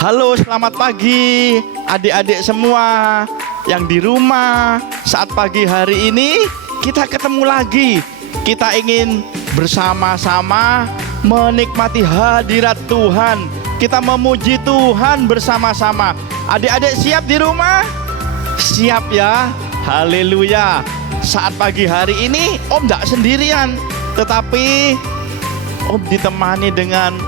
Halo, selamat pagi adik-adik semua yang di rumah. Saat pagi hari ini kita ketemu lagi. Kita ingin bersama-sama menikmati hadirat Tuhan. Kita memuji Tuhan bersama-sama. Adik-adik siap di rumah? Siap ya? Haleluya. Saat pagi hari ini Om tidak sendirian, tetapi Om ditemani dengan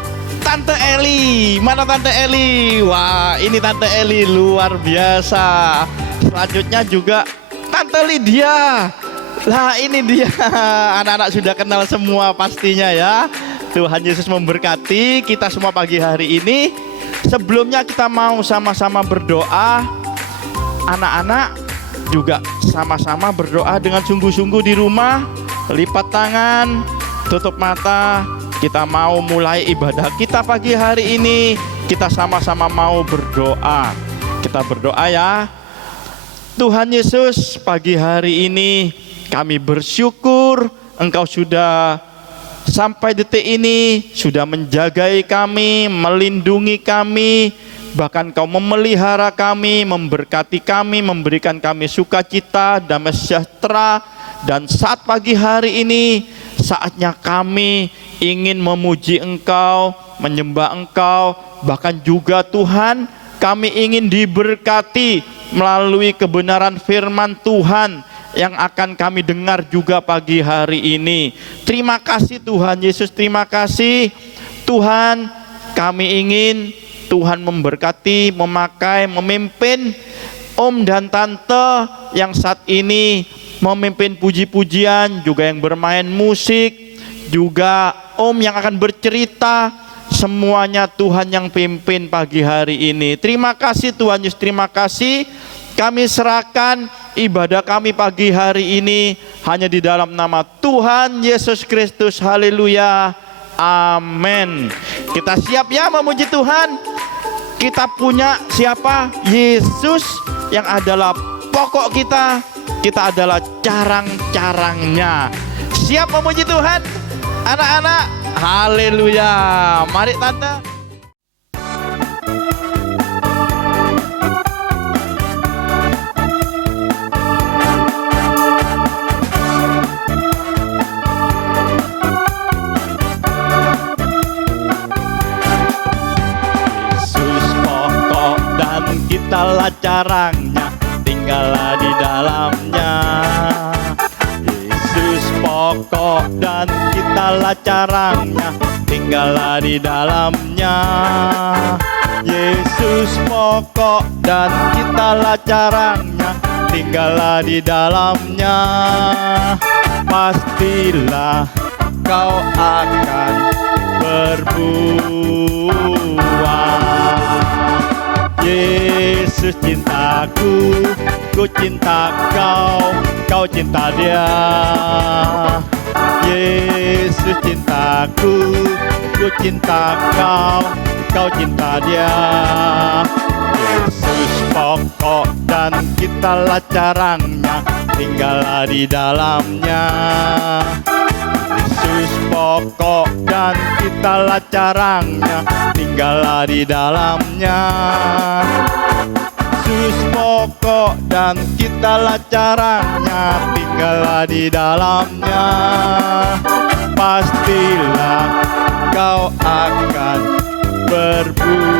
Tante Eli. Mana Tante Eli? Wah, ini Tante Eli luar biasa. Selanjutnya juga Tante Lydia. Lah, ini dia. Anak-anak sudah kenal semua pastinya ya. Tuhan Yesus memberkati kita semua pagi hari ini. Sebelumnya kita mau sama-sama berdoa. Anak-anak juga sama-sama berdoa dengan sungguh-sungguh di rumah. Lipat tangan, tutup mata. Kita mau mulai ibadah kita pagi hari ini. Kita sama-sama mau berdoa. Kita berdoa ya. Tuhan Yesus, pagi hari ini kami bersyukur Engkau sudah sampai detik ini sudah menjagai kami, melindungi kami, bahkan Kau memelihara kami, memberkati kami, memberikan kami sukacita, damai sejahtera. Dan saat pagi hari ini saatnya kami ingin memuji Engkau, menyembah Engkau, bahkan juga Tuhan kami ingin diberkati melalui kebenaran firman Tuhan yang akan kami dengar juga pagi hari ini. Terima kasih Tuhan Yesus, terima kasih Tuhan. Kami ingin Tuhan memberkati, memakai, memimpin Om dan Tante yang saat ini memimpin puji-pujian, juga yang bermain musik, juga Om yang akan bercerita. Semuanya Tuhan yang pimpin pagi hari ini. Terima kasih Tuhan Yesus, terima kasih. Kami serahkan ibadah kami pagi hari ini hanya di dalam nama Tuhan Yesus Kristus. Haleluya, amin. Kita siap ya memuji Tuhan. Kita punya siapa? Yesus yang adalah pokok kita. Kita adalah carang-carangnya. Siap memuji Tuhan anak-anak? Haleluya. Mari Tante. Yesus pokok dan kitalah carangnya, tinggallah di dalamnya. Yesus pokok dan kitalah carangnya, tinggallah di dalamnya. Yesus pokok dan kitalah carangnya, tinggallah di dalamnya. Pastilah kau akan berbuah. Yesus cintaku, ku cinta kau, kau cinta dia. Yesus cintaku, ku cinta kau, kau cinta dia. Yesus pokok dan kitalah carangnya, tinggallah di dalamnya. Yesus pokok dan kitalah carangnya, tinggallah di dalamnya. Yesus pokok dan kitalah carangnya, tinggallah di dalamnya. Pastilah kau akan berbuah.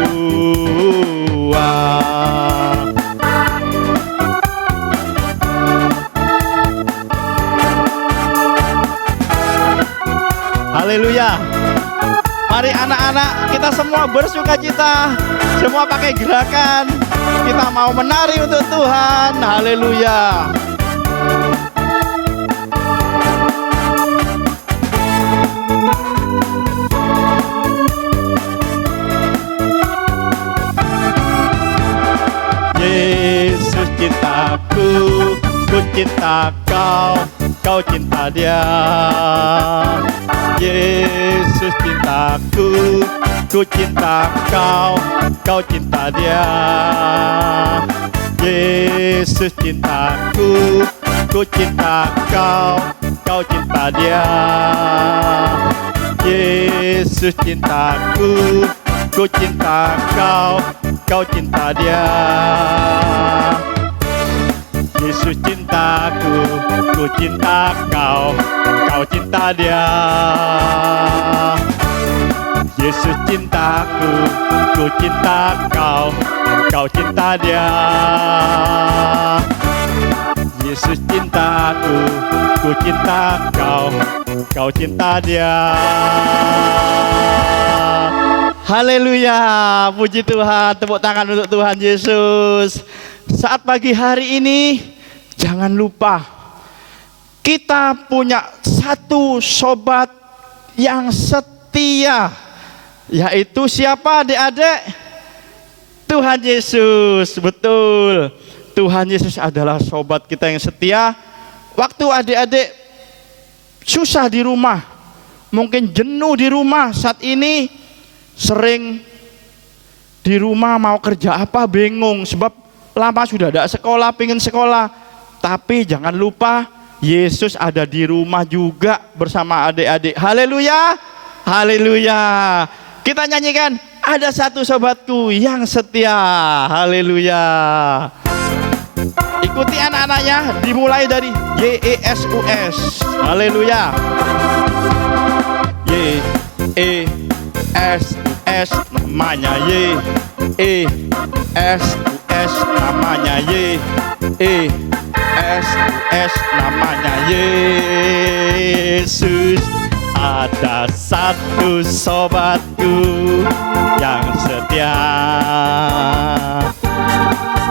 Haleluya. Mari anak-anak, kita semua bersukacita. Semua pakai gerakan. Kita mau menari untuk Tuhan. Haleluya. Yesus cintaku, ku cinta kau, kau cinta dia. Yesus cintaku, ku cinta kau, kau cinta dia. Yesus cintaku, ku cinta kau, kau cinta dia. Yesus cintaku, ku cinta kau, kau cinta dia. Yesus cintaku, ku cinta kau, kau cinta dia. Yesus cintaku, ku cinta kau, kau cinta dia. Yesus cintaku, ku cinta kau, kau cinta dia. Haleluya, puji Tuhan, tepuk tangan untuk Tuhan Yesus. Saat pagi hari ini, jangan lupa kita punya satu sobat yang setia. Yaitu siapa adik-adik? Tuhan Yesus, betul. Tuhan Yesus adalah sobat kita yang setia. Waktu adik-adik susah di rumah, mungkin jenuh di rumah saat ini, sering di rumah mau kerja apa bingung sebab lama sudah ada sekolah, pengen sekolah. Tapi jangan lupa Yesus ada di rumah juga bersama adik-adik. Haleluya, haleluya. Kita nyanyikan, ada satu sobatku yang setia. Haleluya. Ikuti anak-anaknya, dimulai dari YESUS. Haleluya. YESUS namanya YESUS namanya YESUS namanya Yesus. Ada satu sobatku yang setia,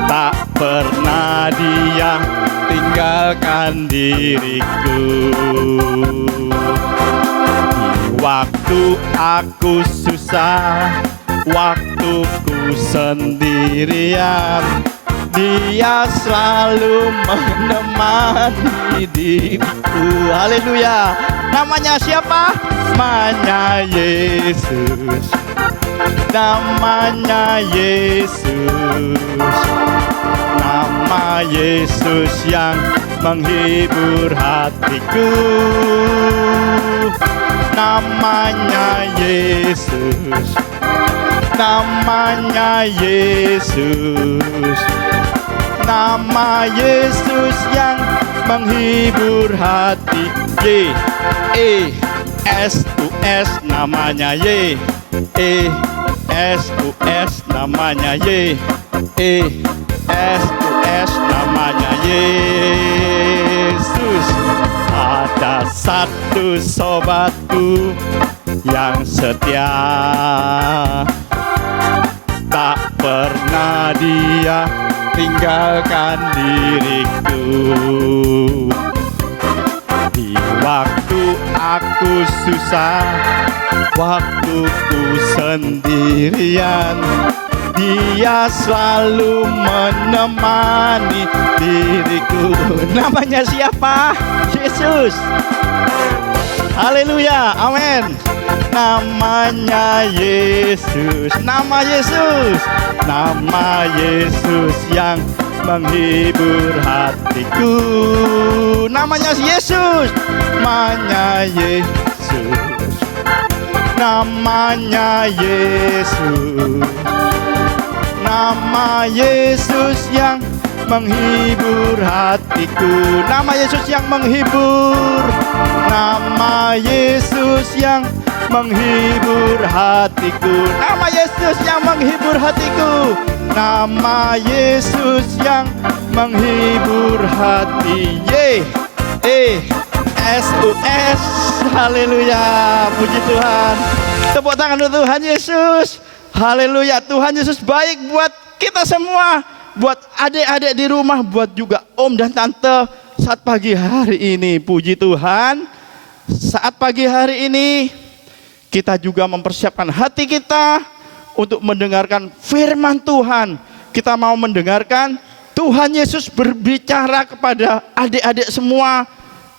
tak pernah dia tinggalkan diriku. Di waktu aku susah, waktuku sendirian, dia selalu menemani diriku. Haleluya. Namanya siapa? Namanya Yesus. Namanya Yesus. Nama Yesus yang menghibur hatiku. Namanya Yesus. Namanya Yesus. Nama Yesus yang menghibur hati. YESUS namanya YESUS namanya YESUS namanya Yesus. Ada satu sobatku yang setia, tak pernah dia tinggalkan diriku. Di waktu aku susah, waktuku sendirian, dia selalu menemani diriku. Namanya siapa? Yesus. Haleluya, amin. Namanya Yesus, nama Yesus, nama Yesus yang menghibur hatiku. Namanya Yesus, namanya Yesus, namanya Yesus, nama Yesus yang menghibur hatiku. Nama Yesus yang menghibur, nama Yesus yang menghibur hatiku. Nama Yesus yang menghibur hatiku. Nama Yesus yang menghibur hati. YESUS. Haleluya. Puji Tuhan. Tepuk tangan untuk Tuhan Yesus. Haleluya. Tuhan Yesus baik buat kita semua, buat adik-adik di rumah, buat juga om dan tante saat pagi hari ini. Puji Tuhan. Saat pagi hari ini kita juga mempersiapkan hati kita untuk mendengarkan firman Tuhan. Kita mau mendengarkan Tuhan Yesus berbicara kepada adik-adik semua,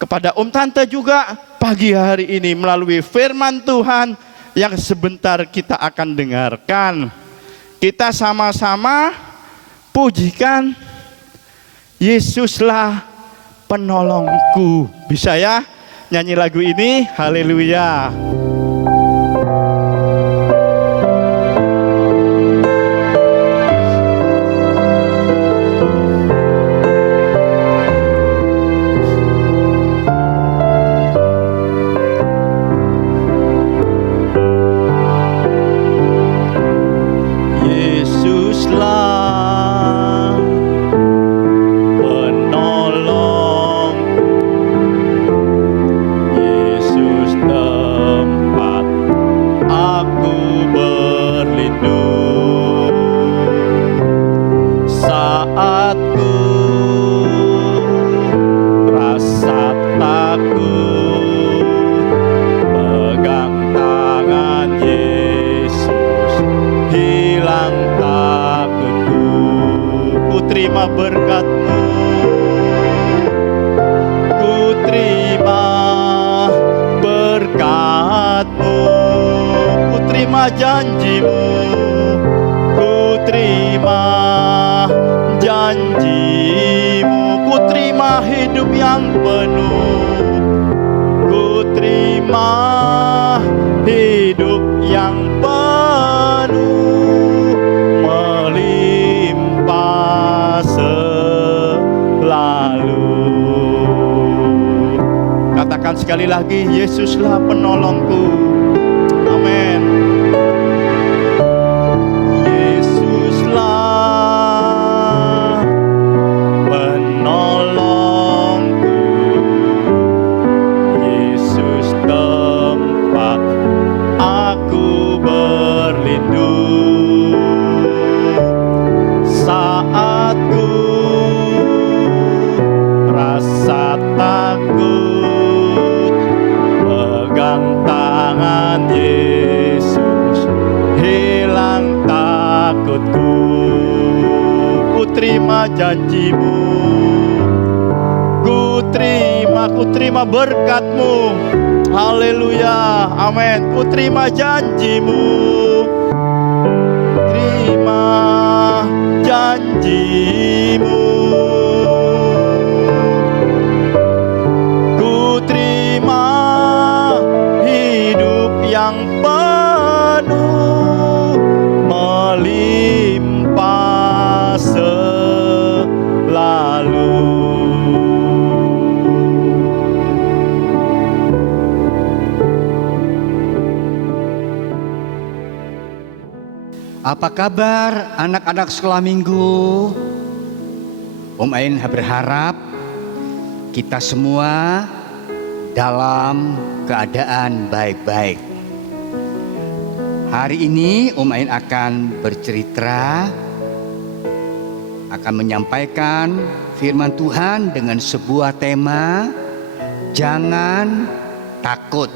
kepada om tante juga pagi hari ini melalui firman Tuhan yang sebentar kita akan dengarkan. Kita sama-sama pujikan, Yesuslah penolongku. Bisa ya nyanyi lagu ini? Haleluya. hilang takutku. Ku terima berkat-Mu, ku terima berkat-Mu, ku terima janji-Mu, ku terima janji-Mu, ku terima hidup yang penuh, ku terima hidup yang penuh, melimpah selalu. Katakan sekali lagi, Yesuslah penolongku. Amin. Yesuslah penolongku, Yesus tempat aku berlindung saat ku rasa takut. Pegang tangan Yesus, hilang takutku. Ku terima janji-Mu, ku terima berkat-Mu. Haleluya, amin. Ku terima janji-Mu, terima janji-Mu. Ku terima hidup yang penuh, melimpah selalu. Apa kabar anak-anak sekolah minggu? Om Ain berharap kita semua dalam keadaan baik-baik. Hari ini Om Ain akan bercerita, akan menyampaikan firman Tuhan dengan sebuah tema, jangan takut.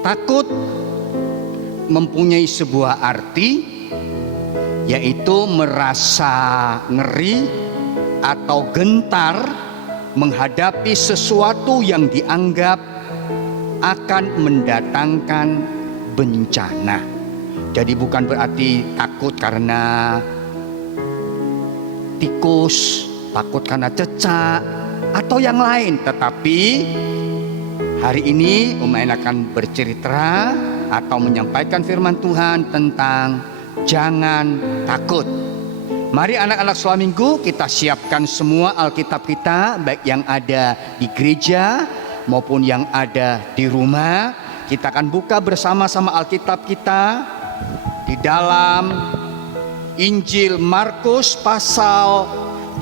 Takut mempunyai sebuah arti, yaitu merasa ngeri atau gentar menghadapi sesuatu yang dianggap akan mendatangkan bencana. Jadi bukan berarti takut karena tikus, takut karena cecak atau yang lain, tetapi hari ini Om Ain akan bercerita atau menyampaikan firman Tuhan tentang jangan takut. Mari anak-anak sekolah minggu, kita siapkan semua Alkitab kita, baik yang ada di gereja maupun yang ada di rumah. Kita akan buka bersama-sama Alkitab kita di dalam Injil Markus pasal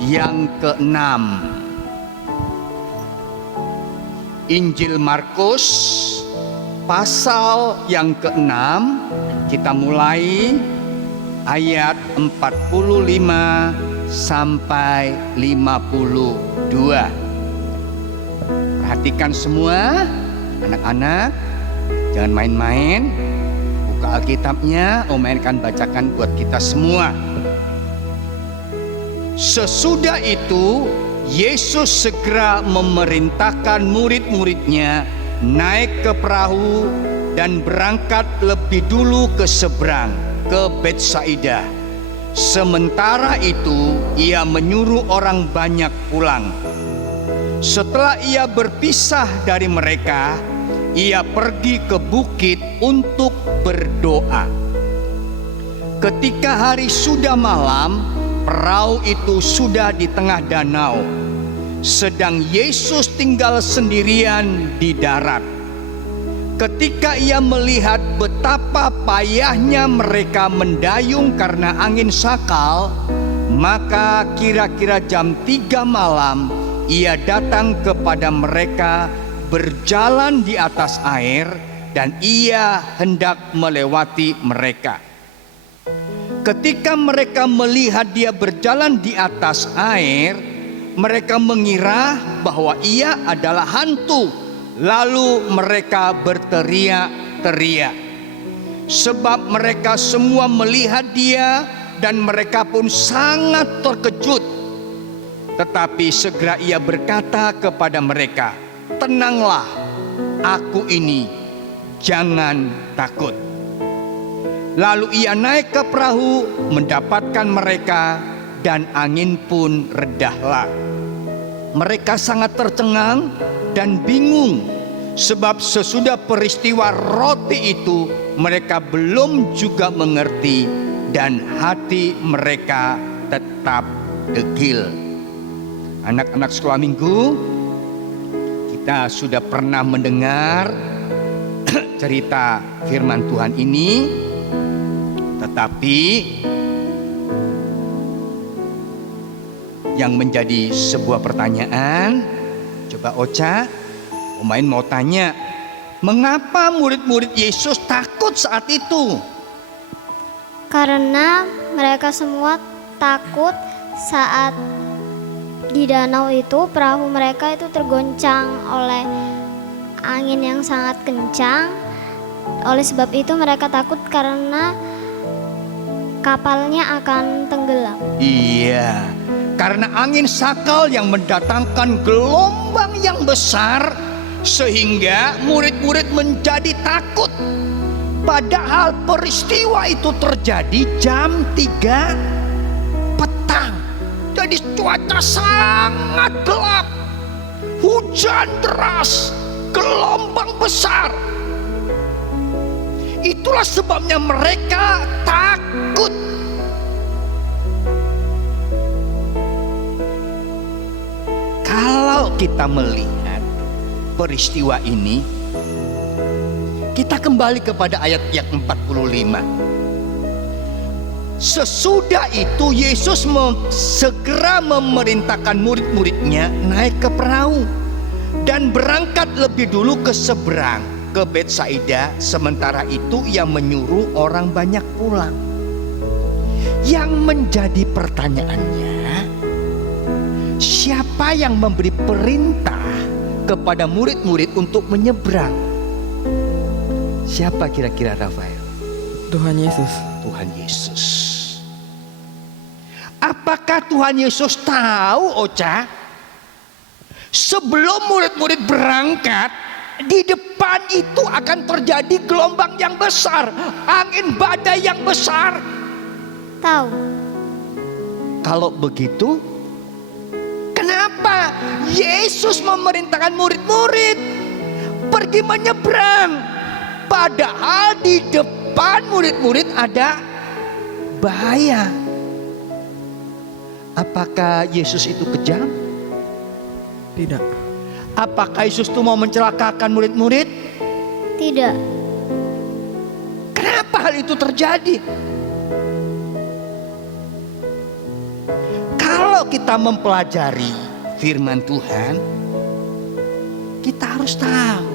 yang ke-6. Injil Markus pasal yang ke-6, kita mulai ayat 45 sampai 52. Perhatikan semua anak-anak, jangan main-main. Buka Alkitabnya, Om Ain akan bacakan buat kita semua. Sesudah itu Yesus segera memerintahkan murid-muridnya naik ke perahu dan berangkat lebih dulu ke seberang, ke Betsaida. Sementara itu ia menyuruh orang banyak pulang. Setelah ia berpisah dari mereka, ia pergi ke bukit untuk berdoa. Ketika hari sudah malam, perahu itu sudah di tengah danau, sedang Yesus tinggal sendirian di darat. Ketika ia melihat betapa payahnya mereka mendayung karena angin sakal, maka kira-kira jam 3 malam ia datang kepada mereka berjalan di atas air, dan ia hendak melewati mereka. Ketika mereka melihat dia berjalan di atas air, mereka mengira bahwa ia adalah hantu. Lalu mereka berteriak teriak. Sebab mereka semua melihat dia dan mereka pun sangat terkejut. Tetapi segera ia berkata kepada mereka, "Tenanglah, aku ini, jangan takut." Lalu ia naik ke perahu mendapatkan mereka dan angin pun redahlah. Mereka sangat tercengang dan bingung, sebab sesudah peristiwa roti itu mereka belum juga mengerti dan hati mereka tetap degil. Anak-anak sekolah minggu, kita sudah pernah mendengar cerita firman Tuhan ini, tetapi yang menjadi sebuah pertanyaan, coba Ocha, Omain mau tanya, mengapa murid-murid Yesus takut saat itu? Karena mereka semua takut saat di danau itu perahu mereka itu tergoncang oleh angin yang sangat kencang. Oleh sebab itu mereka takut karena kapalnya akan tenggelam. Iya, karena angin sakal yang mendatangkan gelombang yang besar, sehingga murid-murid menjadi takut. Padahal peristiwa itu terjadi jam 3 petang. Jadi cuaca sangat gelap, hujan deras, gelombang besar. Itulah sebabnya mereka takut. Kalau kita melihat peristiwa ini, kita kembali kepada ayat yang 45. Sesudah itu Yesus segera memerintahkan murid-muridnya naik ke perahu dan berangkat lebih dulu ke seberang, ke Betsaida. Sementara itu ia menyuruh orang banyak pulang. Yang menjadi pertanyaannya, siapa yang memberi perintah kepada murid-murid untuk menyeberang? Siapa kira-kira, Rafael? Tuhan Yesus. Tuhan Yesus. Apakah Tuhan Yesus tahu, Ocha? Sebelum murid-murid berangkat, di depan itu akan terjadi gelombang yang besar, angin badai yang besar. Tahu. Kalau begitu, kenapa Yesus memerintahkan murid-murid pergi menyeberang? Padahal di depan murid-murid ada bahaya. Apakah Yesus itu kejam? Tidak. Apakah Yesus itu mau mencelakakan murid-murid? Tidak. Kenapa hal itu terjadi? Kalau kita mempelajari firman Tuhan, kita harus tahu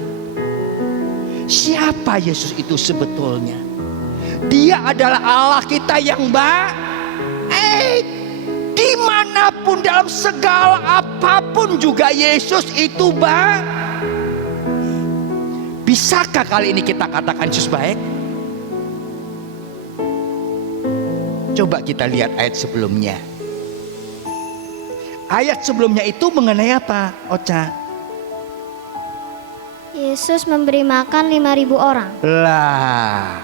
siapa Yesus itu sebetulnya. Dia adalah Allah kita yang baik. Dimanapun dalam segala apapun juga Yesus itu baik. Bisakah kali ini kita katakan Yesus baik? Coba kita lihat ayat sebelumnya. Ayat sebelumnya itu mengenai apa, Ocha? Yesus memberi makan 5.000 orang. Lah,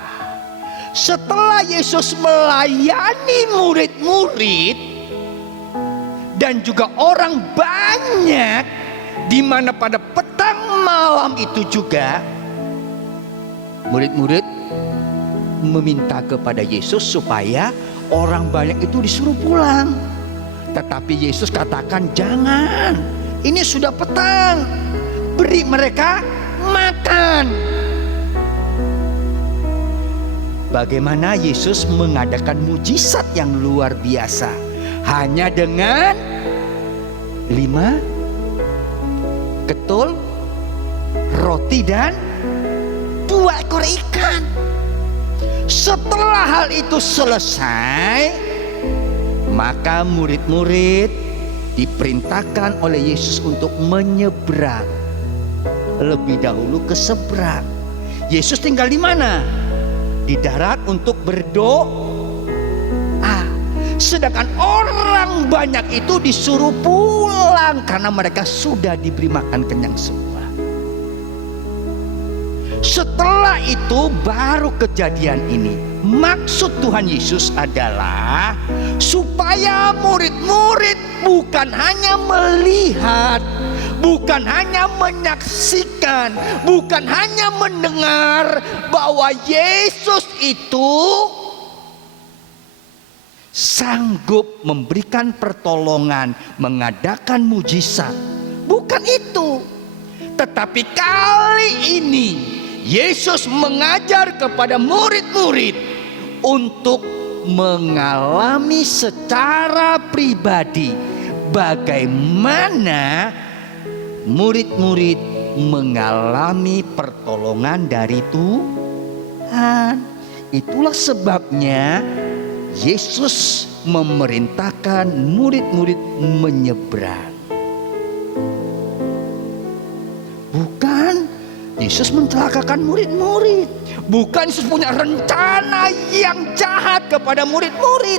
setelah Yesus melayani murid-murid dan juga orang banyak, di mana pada petang malam itu juga murid-murid meminta kepada Yesus supaya orang banyak itu disuruh pulang. Tetapi Yesus katakan, jangan, ini sudah petang, beri mereka makan. Bagaimana Yesus mengadakan mujizat yang luar biasa hanya dengan 5 ketul roti dan 2 ekor ikan. Setelah hal itu selesai, maka murid-murid diperintahkan oleh Yesus untuk menyeberang lebih dahulu ke seberang. Yesus tinggal di mana? Di darat untuk berdoa. Sedangkan orang banyak itu disuruh pulang karena mereka sudah diberi makan kenyang semua. Setelah itu baru kejadian ini. Maksud Tuhan Yesus adalah supaya murid-murid bukan hanya melihat, bukan hanya menyaksikan, bukan hanya mendengar bahwa Yesus itu sanggup memberikan pertolongan, mengadakan mujizat. Bukan itu. Tetapi kali ini Yesus mengajar kepada murid-murid untuk mengalami secara pribadi bagaimana murid-murid mengalami pertolongan dari Tuhan. Itulah sebabnya Yesus memerintahkan murid-murid menyeberang. Bukan Yesus mencelakakan murid-murid. Bukan Yesus punya rencana yang jahat kepada murid-murid.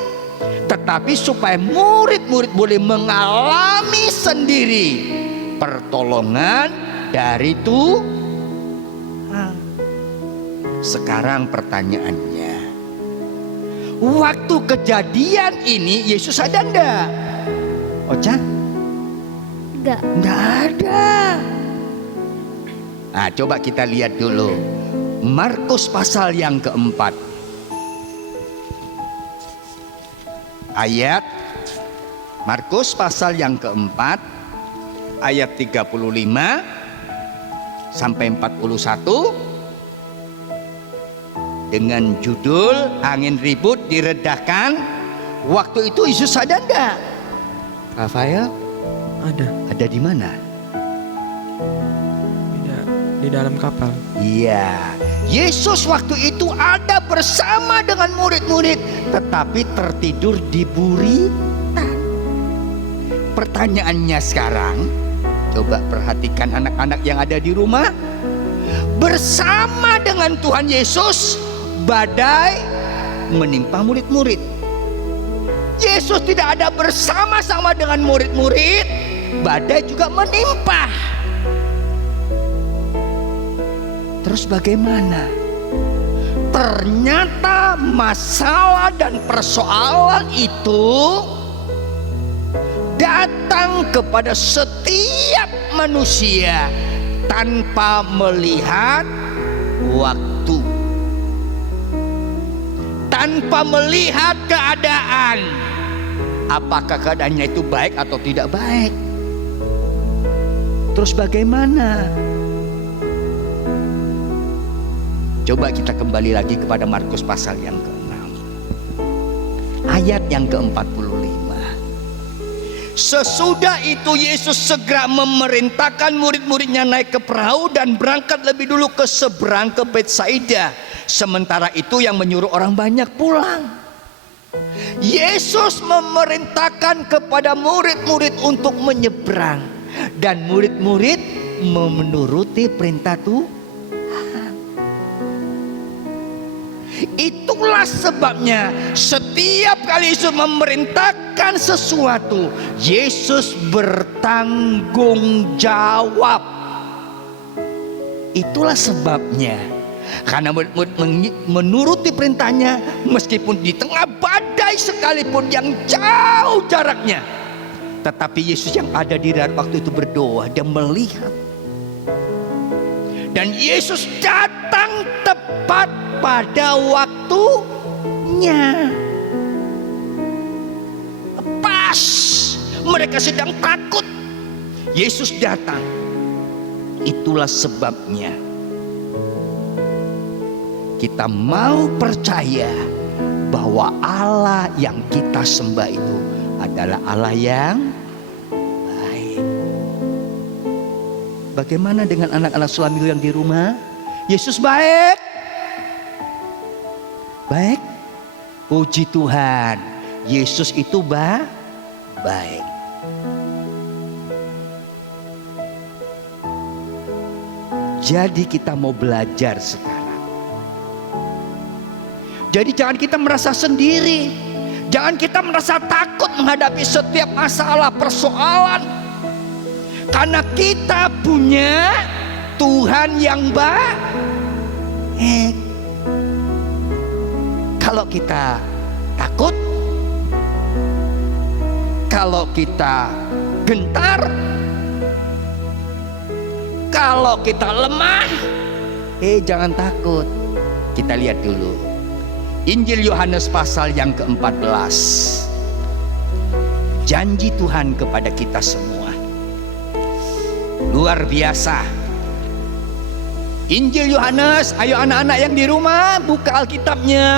Tetapi supaya murid-murid boleh mengalami sendiri pertolongan dari Tuhan. Sekarang pertanyaannya, waktu kejadian ini Yesus ada enggak? Ocha? Enggak. Enggak ada. Nah, coba kita lihat dulu Markus pasal yang keempat, ayat Markus pasal yang keempat ayat 35 sampai 41 dengan judul angin ribut diredahkan. Waktu itu Yesus ada enggak? Rafael? Ada di mana? Di dalam kapal. Iya, Yesus waktu itu ada bersama dengan murid-murid, tetapi tertidur di buritan. Pertanyaannya sekarang, coba perhatikan anak-anak yang ada di rumah. Bersama dengan Tuhan Yesus, badai menimpa murid-murid. Yesus tidak ada bersama-sama dengan murid-murid, badai juga menimpa. Terus bagaimana? Ternyata masalah dan persoalan itu datang kepada setiap manusia tanpa melihat waktu, tanpa melihat keadaan. Apakah keadaannya itu baik atau tidak baik? Terus bagaimana? Coba kita kembali lagi kepada Markus pasal yang ke-6 ayat yang ke-45. Sesudah itu Yesus segera memerintahkan murid-muridnya naik ke perahu dan berangkat lebih dulu ke seberang ke Betsaida. Sementara itu yang menyuruh orang banyak pulang. Yesus memerintahkan kepada murid-murid untuk menyeberang, dan murid-murid menuruti perintah Tuhan. Itulah sebabnya setiap kali Yesus memerintahkan sesuatu, Yesus bertanggung jawab. Itulah sebabnya, karena menuruti perintahnya meskipun di tengah badai sekalipun yang jauh jaraknya, tetapi Yesus yang ada di darat waktu itu berdoa dan melihat. Dan Yesus datang tepat pada waktunya. Pas mereka sedang takut, Yesus datang. Itulah sebabnya kita mau percaya bahwa Allah yang kita sembah itu adalah Allah yang baik. Bagaimana dengan anak-anak suamiku yang di rumah? Yesus baik. Baik. Puji Tuhan, Yesus itu baik. Jadi kita mau belajar sekarang. Jadi jangan kita merasa sendiri. Jangan kita merasa takut menghadapi setiap masalah, persoalan. Karena kita punya Tuhan yang baik. Kalau kita takut, kalau kita gentar, kalau kita lemah, jangan takut. Kita lihat dulu Injil Yohanes pasal yang ke-14. Janji Tuhan kepada kita semua luar biasa. Injil Yohanes, ayo anak-anak yang di rumah buka Alkitabnya.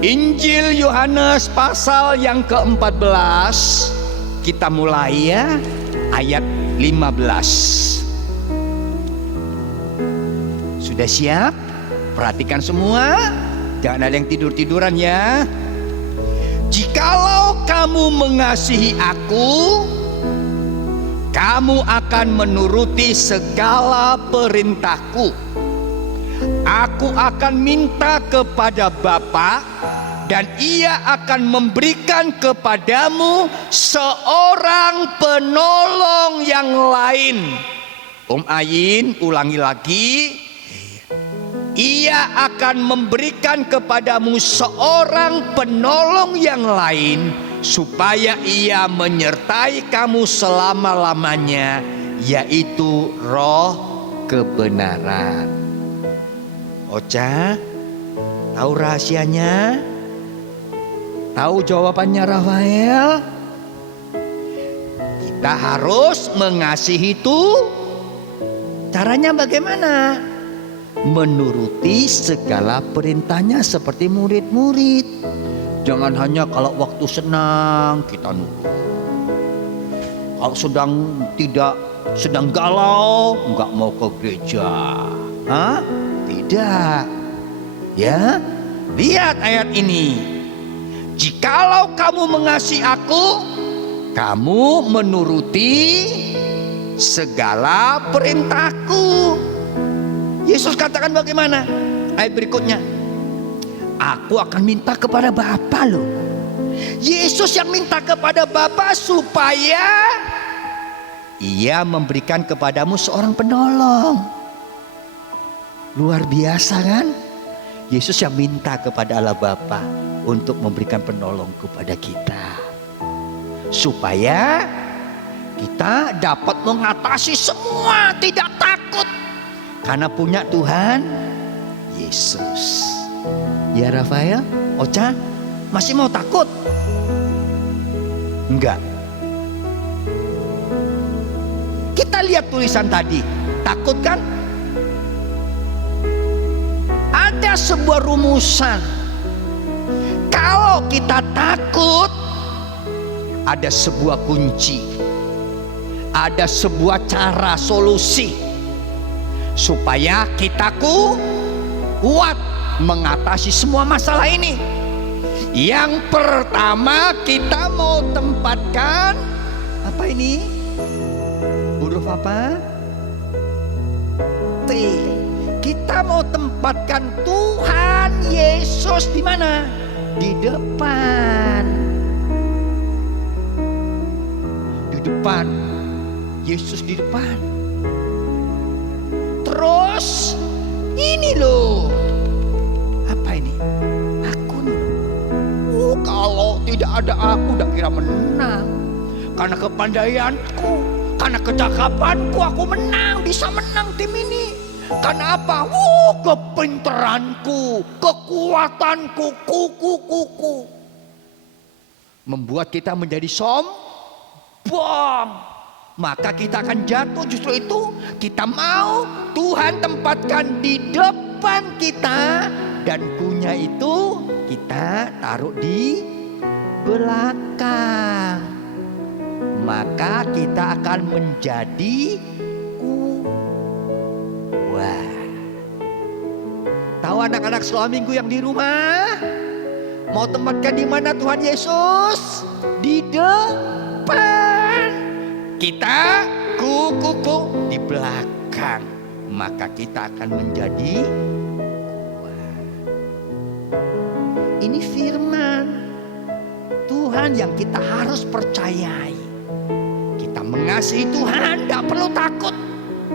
Injil Yohanes pasal yang ke-14. Kita mulai ya, ayat 15. Sudah siap? Perhatikan semua, jangan ada yang tidur-tiduran ya. Jikalau kamu mengasihi aku, kamu akan menuruti segala perintahku. Aku akan minta kepada Bapa, dan Ia akan memberikan kepadamu seorang penolong yang lain. Om Ayin, ulangi lagi. Ia akan memberikan kepadamu seorang penolong yang lain, supaya ia menyertai kamu selama-lamanya, yaitu Roh kebenaran. Ocha, tahu rahasianya? Tahu jawabannya Rafael? Kita harus mengasihi itu. Caranya bagaimana? Menuruti segala perintahnya seperti murid-murid. Jangan hanya kalau waktu senang kita nurut. Kalau sedang galau, nggak mau ke gereja. Hah? Tidak. Ya, lihat ayat ini. Jikalau kamu mengasihi aku, kamu menuruti segala perintahku. Yesus katakan bagaimana? Ayat berikutnya. Aku akan minta kepada Bapa loh. Yesus yang minta kepada Bapa supaya Ia memberikan kepadamu seorang penolong. Luar biasa kan? Yesus yang minta kepada Allah Bapa untuk memberikan penolong kepada kita, supaya kita dapat mengatasi semua, tidak takut, karena punya Tuhan Yesus. Ya Rafael, Ocha, masih mau takut? Enggak. Kita lihat tulisan tadi, takut kan? Ada sebuah rumusan. Kalau kita takut, ada sebuah kunci, ada sebuah cara solusi supaya kita kuat mengatasi semua masalah ini. Yang pertama, kita mau tempatkan apa ini? Huruf apa? T. Kita mau tempatkan Tuhan Yesus di mana? Di depan. Di depan. Yesus di depan. Terus ini loh. Apa ini? Aku nih. Kalau tidak ada aku udah kira menang. Karena kepandaianku, karena kecakapanku aku menang, bisa menang tim ini. Karena apa? Kepinteranku, kekuatanku, kuku. Membuat kita menjadi sombong. Maka kita akan jatuh. Justru itu kita mau Tuhan tempatkan di depan kita, dan punya itu kita taruh di belakang. Maka kita akan menjadi kuat. Tahu anak-anak sekolah minggu yang di rumah, mau tempatkan di mana Tuhan Yesus? Di depan. Kita kuku di belakang. Maka kita akan menjadi kuat. Ini firman Tuhan yang kita harus percayai. Kita mengasihi Tuhan, gak perlu takut.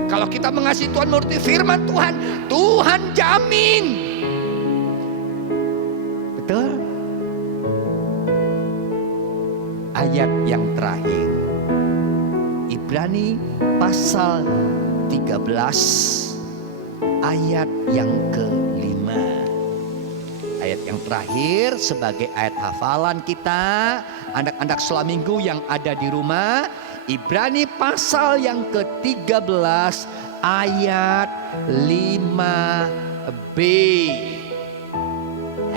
Kalau kita mengasihi Tuhan menuruti firman Tuhan, Tuhan jamin. Betul? Ayat yang terakhir, Ibrani pasal 13 ayat yang ke-5. Ayat yang terakhir sebagai ayat hafalan kita, anak-anak sekolah minggu yang ada di rumah. Ibrani pasal yang ke-13 ayat 5b.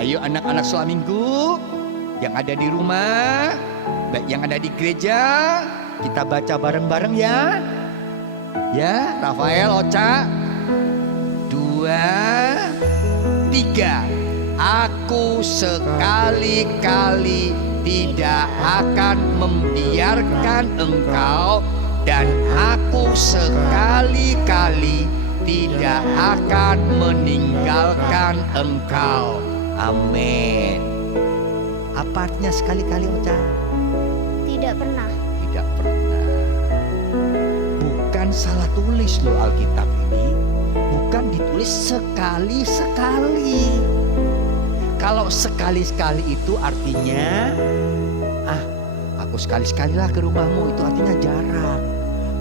Ayo anak-anak sekolah minggu yang ada di rumah, baik yang ada di gereja, kita baca bareng-bareng ya. Ya, Rafael, Ocha. 2, 3. Aku sekali-kali tidak akan membiarkan engkau, dan aku sekali-kali tidak akan meninggalkan engkau. Amin. Apa artinya sekali-kali, Ocha? Tidak pernah. Tidak pernah. Bukan salah tulis loh Alkitab ini. Bukan ditulis sekali-sekali. Kalau sekali-sekali itu artinya, aku sekali-sekali lah ke rumahmu, itu artinya jarang.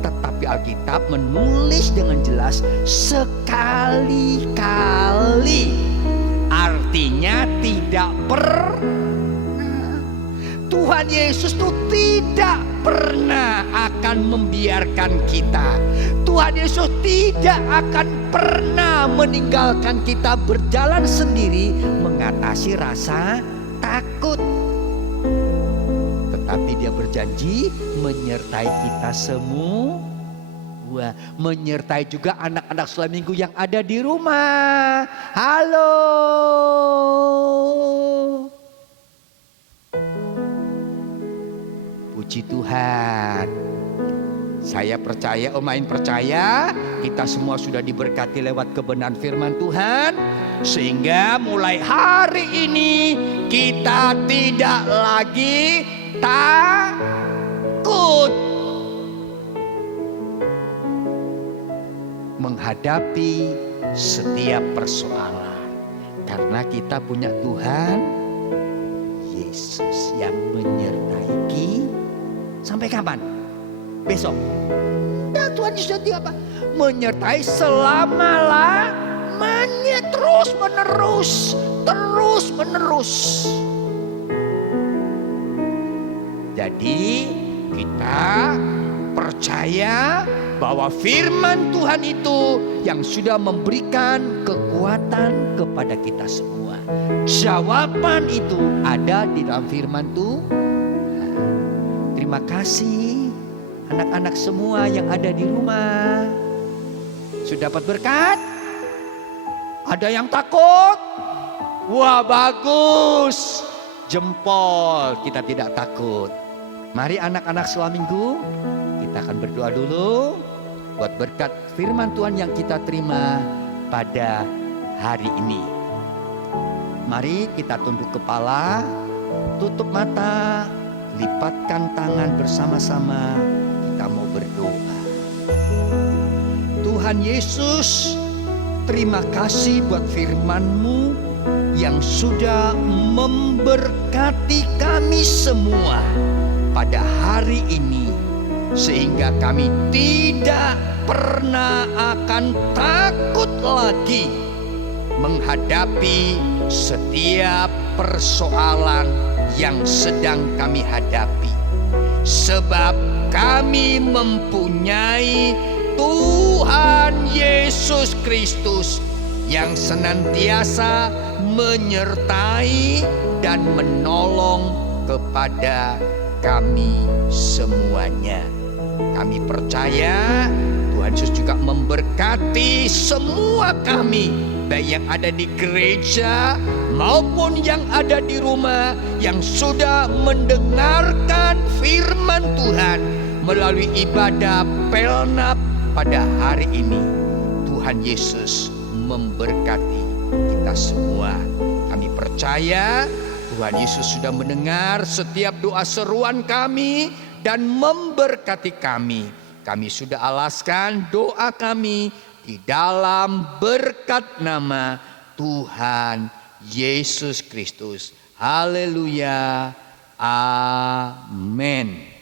Tetapi Alkitab menulis dengan jelas sekali-kali. Artinya tidak pernah. Tuhan Yesus itu tidak pernah akan membiarkan kita. Tuhan Yesus tidak akan pernah meninggalkan kita berjalan sendiri mengatasi rasa takut. Tetapi Dia berjanji menyertai kita semua, menyertai juga anak-anak sekolah minggu yang ada di rumah. Halo. Puji Tuhan. Saya percaya, Omain percaya, kita semua sudah diberkati lewat kebenaran firman Tuhan. Sehingga mulai hari ini kita tidak lagi takut menghadapi setiap persoalan. Karena kita punya Tuhan Yesus yang menyertai kita. Sampai kapan? Besok. Dan Tuhan Yesus dia apa? Menyertai selama-lamanya, terus menerus. Jadi kita percaya bahwa firman Tuhan itu yang sudah memberikan kekuatan kepada kita semua. Jawaban itu ada di dalam firman Tuhan. Terima kasih anak-anak semua yang ada di rumah. Sudah dapat berkat? Ada yang takut? Wah, bagus. Jempol, kita tidak takut. Mari anak-anak sekolah minggu, kita akan berdoa dulu buat berkat firman Tuhan yang kita terima pada hari ini. Mari kita tunduk kepala, tutup mata, lipatkan tangan bersama-sama. Kita mau berdoa. Tuhan Yesus, terima kasih buat firman-Mu yang sudah memberkati kami semua pada hari ini, sehingga kami tidak pernah akan takut lagi menghadapi setiap persoalan yang sedang kami hadapi. Sebab kami mempunyai Tuhan Yesus Kristus yang senantiasa menyertai dan menolong kepada kami semuanya. Kami percaya Tuhan Yesus juga memberkati semua kami, baik yang ada di gereja maupun yang ada di rumah, yang sudah mendengarkan firman Tuhan melalui ibadah Pelnap pada hari ini. Tuhan Yesus memberkati kita semua. Kami percaya percaya Tuhan Yesus sudah mendengar setiap doa seruan kami dan memberkati kami. Kami sudah alaskan doa kami di dalam berkat nama Tuhan Yesus Kristus. Haleluya. Amin.